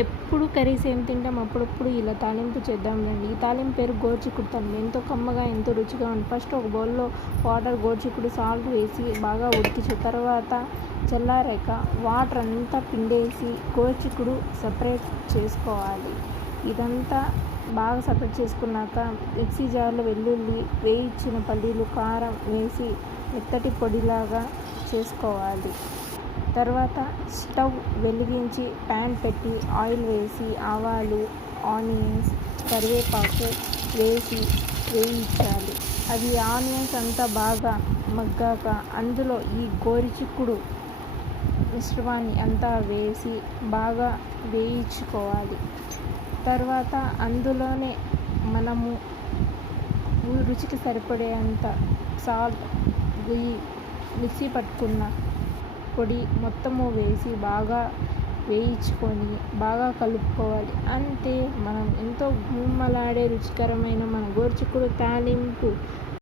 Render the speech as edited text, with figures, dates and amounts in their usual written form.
ఎప్పుడు కర్రీస్ ఏం తింటాం, అప్పుడప్పుడు ఇలా తాలింపు చేద్దాం రండి. ఈ తాలింపు పేరు గోరుచిక్కుడు తాలింపు. ఎంతో కమ్మగా, ఎంతో రుచిగా ఉంటుంది. ఫస్ట్ ఒక బౌల్లో వాటర్, గోరుచిక్కుడు, సాల్ట్ వేసి బాగా ఉడికించిన తర్వాత చల్లారాక వాటర్ అంతా పిండేసి గోరుచిక్కుడు సపరేట్ చేసుకోవాలి. ఇదంతా బాగా సపరేట్ చేసుకున్నాక మిక్సీ జార్లో వెల్లుల్లి, వేయించిన పల్లీలు, కారం వేసి మెత్తటి పొడిలాగా చేసుకోవాలి. తర్వాత స్టవ్ వెలిగించి ప్యాన్ పెట్టి ఆయిల్ వేసి ఆవాలు, ఆనియన్స్, కరివేపాకు వేసి వేయించాలి. అది ఆనియన్స్ అంతా బాగా మగ్గాక అందులో ఈ గోరుచిక్కుడు మిశ్రమాన్ని అంతా వేసి బాగా వేయించుకోవాలి. తర్వాత అందులోనే మనము రుచికి సరిపడేంత సాల్ట్, మిక్సీ పట్టుకున్న పొడి మొత్తము వేసి బాగా వేయించుకొని బాగా కలుపుకోవాలి. అంతే, మనం ఎంతో గుమ్మలాడే రుచికరమైన మన గోరుచిక్కుడు తాలింపు